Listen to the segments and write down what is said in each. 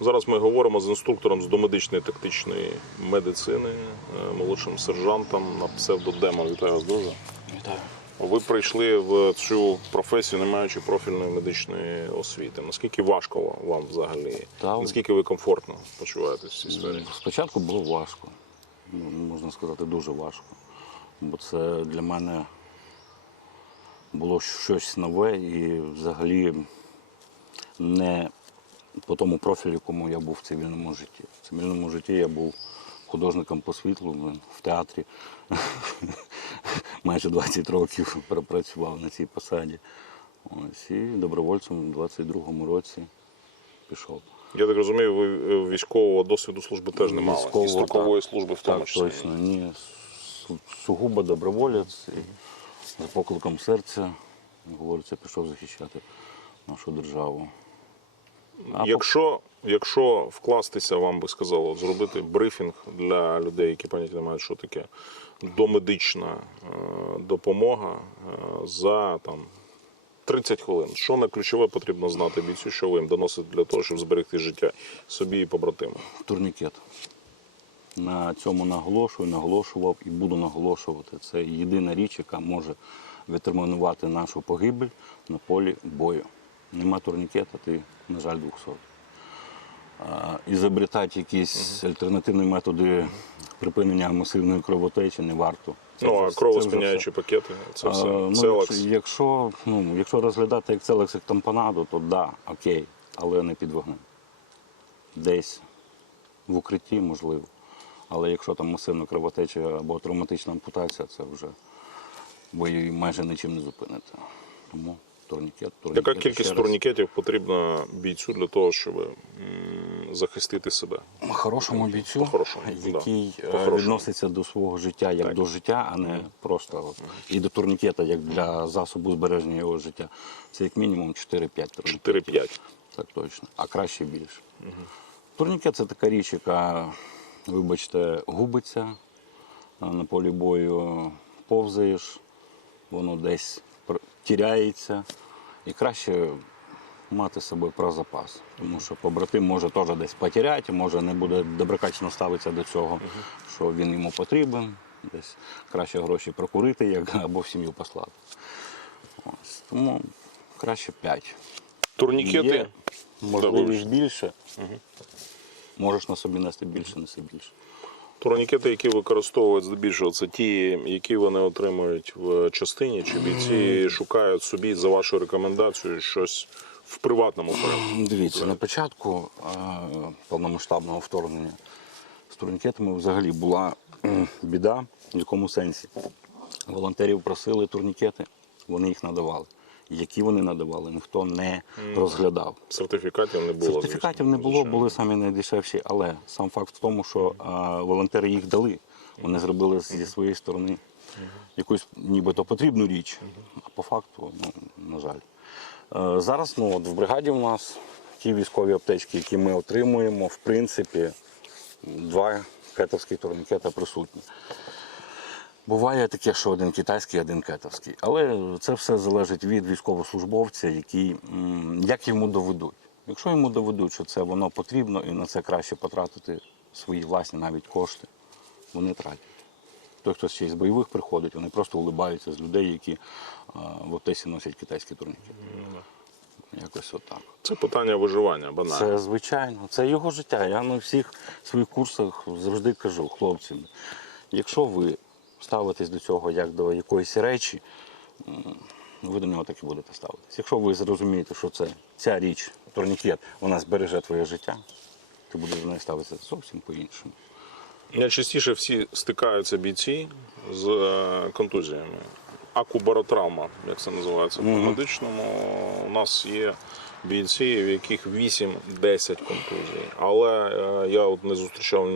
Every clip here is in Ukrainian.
Зараз ми говоримо з інструктором з домедичної тактичної медицини, е, молодшим сержантом на псевдодемон. Вітаю вас дуже. Вітаю. Ви прийшли в цю професію, не маючи профільної медичної освіти. Наскільки важко вам взагалі? Та- Наскільки ви комфортно почуваєтесь в цій сфері? Спочатку було важко, Ну, можна сказати, дуже важко. Бо це для мене було щось нове і взагалі не по тому профілю, якому я був в цивільному житті. В цивільному житті я був художником по світлу в театрі. Майже 20 років пропрацював на цій посаді. Ось, і добровольцем у 22-му році пішов. Я так розумію, ви е, військового досвіду служби теж не мали. Військового, І строкової так. служби в тому Так, числі. точно. Ні, сугубо доброволець і за покликом серця, говориться, пішов захищати нашу державу. Якщо, якщо вкластися, вам би сказали, от зробити брифінг для людей, які поняття не мають, що таке домедична е, допомога е, за там 30 хвилин. Що на ключове потрібно знати бійцю, що ви їм доносите для того, щоб зберегти життя собі і побратимам? Турнікет. На цьому наголошую, наголошував і буду наголошувати. Це єдина річ, яка може відтермінувати нашу погибель на полі бою. Нема турнікета, ти, на жаль, 200. А, Ізобретати якісь альтернативні методи припинення масивної кровотечі не варто. Це ну, а кровоспиняючі пакети, це А, все. ну, якщо, якщо, ну, якщо розглядати як целекс як тампонаду, то да, окей, але не під вогнем. Десь в укритті можливо. Але якщо там масивна кровотеча або травматична ампутація, це вже ви її майже нічим не зупините. Тому турнікет, турнікет. Яка кількість турнікетів потрібна бійцю для того, щоб захистити себе? Хорошому бійцю, По-хорошому, який да. е, По-хорошому. відноситься до свого життя як до життя, а не просто от, і до турнікета, як для засобу збереження його життя. Це як мінімум 4-5 турнікетів. 4-5. Так точно. А краще більше. Турнікет це така річ, яка, вибачте, губиться на полі бою, повзаєш, воно десь тіряється. І краще мати з собою про запас. Тому що побратим може теж десь потеряти, може не буде доброкачно ставитися до цього, що він йому потрібен. Десь краще гроші прокурити, як або в сім'ю послати. Ось. Тому краще 5. Турнікети. Вибачте. більше. Можеш на собі нести більше, неси більше. Турнікети, які використовують здебільшого, це ті, які вони отримують в частині, чи бійці шукають собі за вашою рекомендацією щось в приватному порядку. Дивіться, на початку е, повномасштабного вторгнення з турнікетами взагалі була біда, в якому сенсі. Волонтерів просили турнікети, вони їх надавали. Які вони надавали, ніхто не розглядав. Сертифікатів не було. Сертифікатів не було, були самі найдешевші, але сам факт в тому, що а, волонтери їх дали. Вони зробили зі своєї сторони якусь нібито потрібну річ, а по факту, ну, на жаль. Е, Зараз ну, от в бригаді у нас ті військові аптечки, які ми отримуємо, в принципі, два кетовські турнікета присутні. Буває таке, що один китайський, один кетовський. Але це все залежить від військовослужбовця, який, як йому доведуть. Якщо йому доведуть, що це воно потрібно і на це краще потратити свої власні навіть кошти, вони тратять. Той, хто ще із бойових приходить, вони просто улибаються з людей, які в аптеці носять китайські турніки. Якось отак. Це питання виживання, банально. Це звичайно, це його життя. Я на всіх своїх курсах завжди кажу хлопцям, якщо ви ставитесь до цього як до якоїсь речі, ви до нього так і будете ставитись. Якщо ви зрозумієте, що це ця річ, турнікет, вона збереже твоє життя, ти будеш до неї ставитися зовсім по-іншому. Найчастіше всі стикаються бійці з е, контузіями. Акубаротравма, як це називається по медичному. У нас є бійці, в яких 8-10 контузій. Але е, я от не зустрічав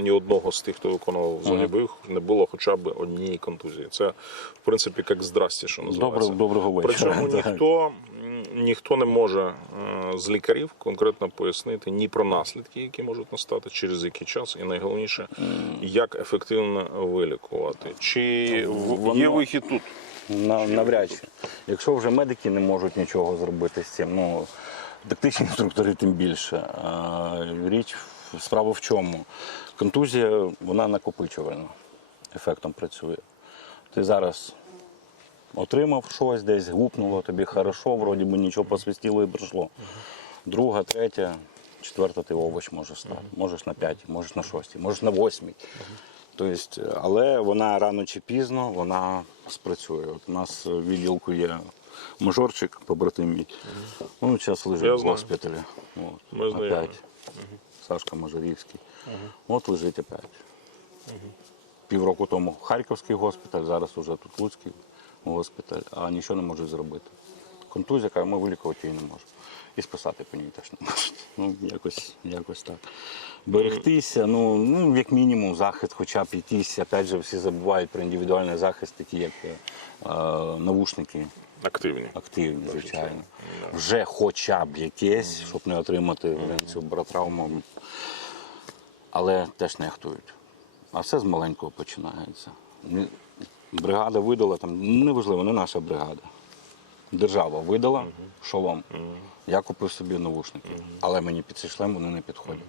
ні одного з тих, хто виконував в зоні бойових, не було хоча б однієї контузії. Це, в принципі, як здрасті, що називається. Доброго- доброго вечора. Причому ніхто, ніхто не може е, з лікарів конкретно пояснити ні про наслідки, які можуть настати, через який час, і найголовніше, як ефективно вилікувати. Чи є вихід тут? На- Навряд чи. Якщо вже медики не можуть нічого зробити з цим, ну Тактичні інструктори тим більше. Річ справа в чому? Контузія вона накопичувальна, ефектом працює. Ти зараз отримав щось, десь гупнуло, тобі хорошо, вроді би нічого посвистіло і пройшло. Друга, третя, четверта ти овоч можеш стати. Можеш на п'ятій, можеш на шостій, можеш на восьмій. Тобто, але вона рано чи пізно вона спрацює. От у нас в відділку є мажорчик, побратим мій. Він зараз лежить в госпіталі. От, Ми опять. Сашка Мажорівський. От лежить опять. Півроку тому Харківський госпіталь, зараз вже тут Луцький госпіталь, а нічого не можуть зробити. Контузія, каже, ми вилікувати її не можемо. І списати по ній теж не можуть. Ну, якось, якось так. Берегтися, ну, ну, як мінімум, захист, хоча б якийсь, опять же, всі забувають про індивідуальний захист, такі як е, навушники Активні. активні, звичайно. Вже хоча б якесь, щоб не отримати блін, цю баротравму. Але теж нехтують. А все з маленького починається. Бригада видала там, неважливо, не наша бригада. Держава видала шолом. Я купив собі навушники, але мені під цей шлем вони не підходять.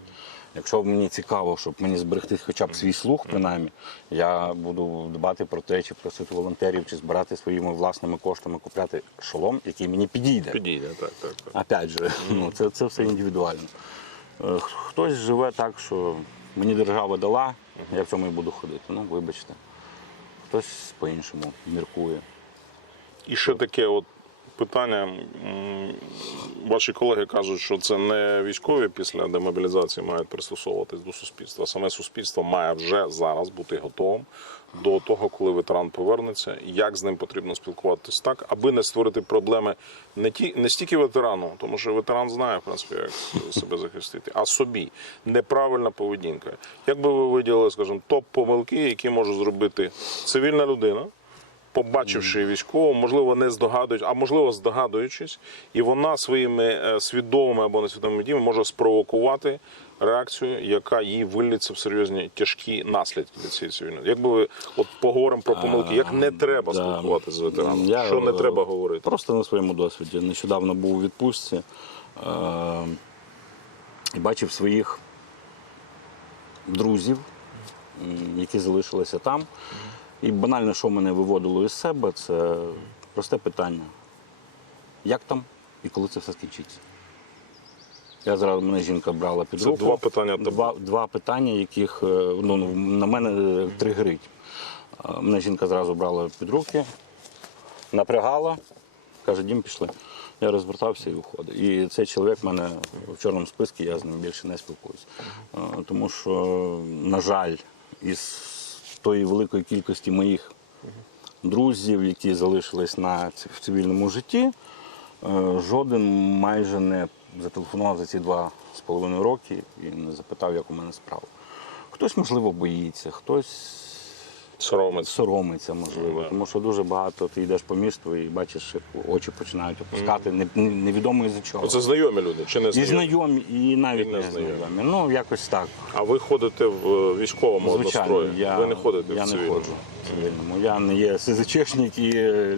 Якщо мені цікаво, щоб мені зберегти хоча б свій слух, принаймні, я буду дбати про те, чи просити волонтерів, чи збирати своїми власними коштами купляти шолом, який мені підійде. Підійде, так, так, так. Опять же, ну, це, це все індивідуально. Е, Хтось живе так, що мені держава дала, я в цьому і буду ходити. Ну, вибачте. Хтось по-іншому міркує. І ще таке от питання. Ваші колеги кажуть, що це не військові після демобілізації мають пристосовуватись до суспільства. Саме суспільство має вже зараз бути готовим до того, коли ветеран повернеться, як з ним потрібно спілкуватися так, аби не створити проблеми не ті не стільки ветерану, тому що ветеран знає в принципі, як себе захистити, а собі неправильна поведінка. Як би ви виділили, скажімо, топ помилки, які може зробити цивільна людина? Побачивши військового, можливо, не здогадуючись, а можливо, здогадуючись, і вона своїми е, свідомими або несвідомими діями може спровокувати реакцію, яка їй виліться в серйозні тяжкі наслідки для цієї цивільної. Якби ви от поговоримо про помилки, як не треба Да. спілкуватися з ветераном, Я, що не е, треба говорити. Просто на своєму досвіді. Нещодавно був у відпустці е- і бачив своїх друзів, які залишилися там. І банально, що мене виводило із себе, це просте питання. Як там і коли це все скінчиться? Я зараз мене жінка брала під Це два питання. Два, два питання, яких е, ну, ну, на мене е, тригерить. Е, Мене жінка зразу брала під руки, напрягала, каже, дім пішли. Я розвертався і уходив. І цей чоловік в мене в чорному списку, я з ним більше не спілкуюся. Тому що, на жаль, із тої великої кількості моїх друзів, які залишились на в цивільному житті, е, жоден майже не зателефонував за ці два з половиною роки і не запитав, як у мене справа. Хтось, можливо, боїться, хтось Соромиться. соромиться, можливо, yeah. тому що дуже багато ти йдеш по місту і бачиш, як очі починають опускати, не- не- невідомо із-за чого. Це знайомі люди чи не І знайомі? знайомі, і навіть І не не знайомі. Ну, якось так. А ви ходите в е, військовому Звичайно, однострої? я, ви не ходите я в не ходжу в цивільному. Я не є СЗЧшник і е,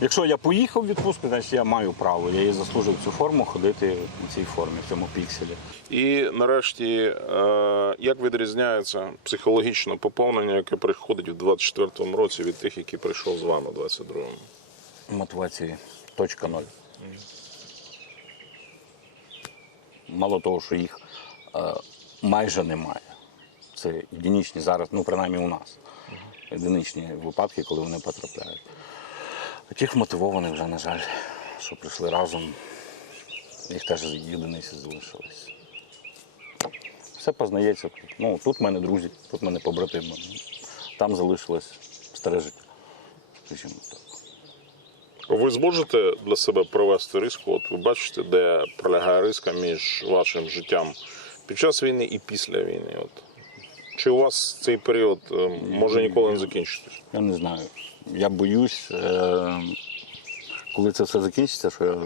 якщо я поїхав в відпустку, значить я маю право. Я її заслужив цю форму ходити в цій формі, в цьому пікселі. І нарешті, е, як відрізняється психологічне поповнення, яке приходить в 24-му році від тих, які прийшов з вами в 22-му? Мотивації точка ноль. Мало того, що їх е, майже немає. Це єдиничні зараз, ну принаймні у нас. Єдиничні випадки, коли вони потрапляють. А тих мотивованих вже, на жаль, що прийшли разом, їх теж єдиниці залишились. Все познається тут. Ну, тут в мене друзі, тут в мене побратими. Там залишилось старе життя. Скажімо так. Ви зможете для себе провести риску? От ви бачите, де пролягає риска між вашим життям під час війни і після війни? От. Чи у вас цей період е, може ніколи не закінчитись? Я не знаю. Я боюсь, е, коли це все закінчиться, що я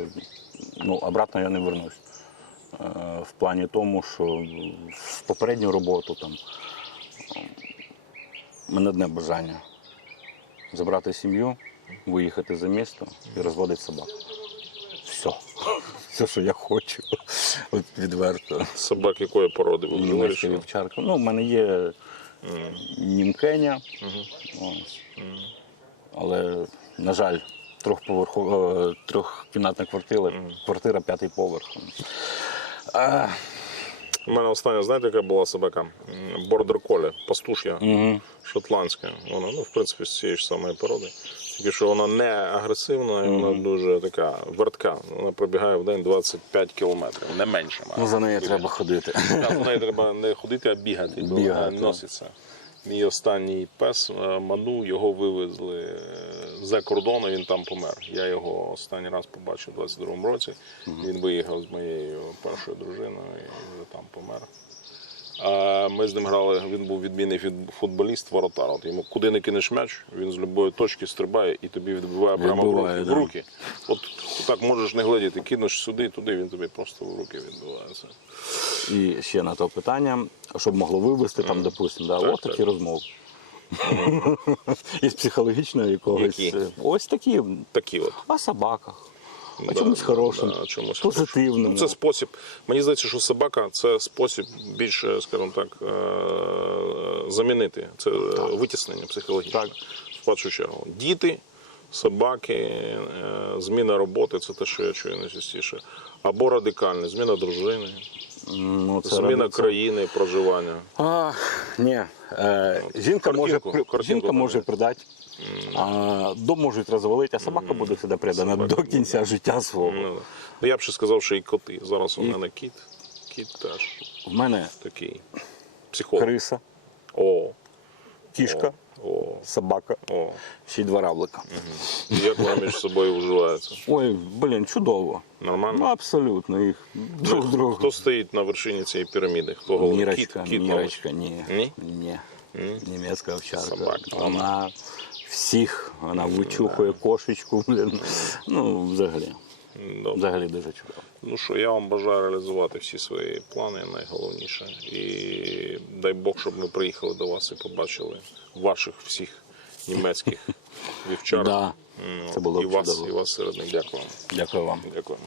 ну, обратно я не вернусь. Е, в плані тому, що в попередню роботу там е, мене одне бажання забрати сім'ю, виїхати за місто і розводити собак. Все. все, що я хочу. От відверто. Собак якої породи ви Німецька вівчарка. Ну, в мене є німкеня. Ось. Але, на жаль, трьохповерхова, трьохкімнатна квартира, квартира п'ятий поверх. А, У мене остання, знаєте, яка була собака? Бордер колі, пастуш'я, шотландська. Вона, ну, в принципі, з цієї ж самої породи. Тільки що вона не агресивна і вона дуже така вертка. Вона пробігає в день 25 кілометрів, не менше. ну, за нею треба ходити. Так, за нею треба не ходити, а бігати, бо вона носиться. Мій останній пес е, Ману, його вивезли е, за кордону. він там помер. Я його останній раз побачив у 22-му році. Він виїхав з моєю першою дружиною і вже там помер. Ми з ним грали, він був відмінний футболіст воротар. От йому куди не кинеш м'яч, він з будь-якої точки стрибає і тобі відбиває прямо в руки. да. В руки. От так можеш не глядіти, кинеш сюди, туди, він тобі просто в руки відбивається. І ще на то питання, щоб могло вивести там, допустимо, да, Так, от такі так. розмови. Із психологічного якогось. Які? е, Ось такі. Такі от. О собаках. Да, чомусь хорошому, да, чомусь позитивному. хорошому. Це спосіб. Мені здається, що собака це спосіб більше, скажімо так, е, замінити. Це е, витіснення психологічне. Так. В першу чергу. Діти, собаки, е, зміна роботи це те, що я чую найчастіше. Або радикальне, зміна дружини, Ну, це зміна робиться. країни проживання. А, ні. Е, жінка може, картинку, при- картинку жінка може поміняти. А, дом можуть розвалити, а собака буде завжди придана Собака до кінця життя свого. Ну, ну, я б ще сказав, що і коти. Зараз у мене кіт. Кіт теж В мене такий психолог. криса, О, кішка, о, собака, о. ще й два равлика. Як вони між собою вживаються? Ой, блін, чудово. Ну, Нормально? абсолютно. Їх друг друга. Хто стоїть на вершині цієї піраміди? Хто головний? Мірочка, кіт, кіт Мірочка, ні. Ні? Ні. Німецька овчарка. Собака. Вона всіх, вона вичухує кошечку, блін. Ну, взагалі. Добре. Взагалі дуже чудово. Ну що, я вам бажаю реалізувати всі свої плани, найголовніше. І дай Бог, щоб ми приїхали до вас і побачили ваших всіх німецьких вівчарок. Да, Ну, це було і б вас, чудово. і вас серед них. Дякую. вам. Дякую вам. Дякую.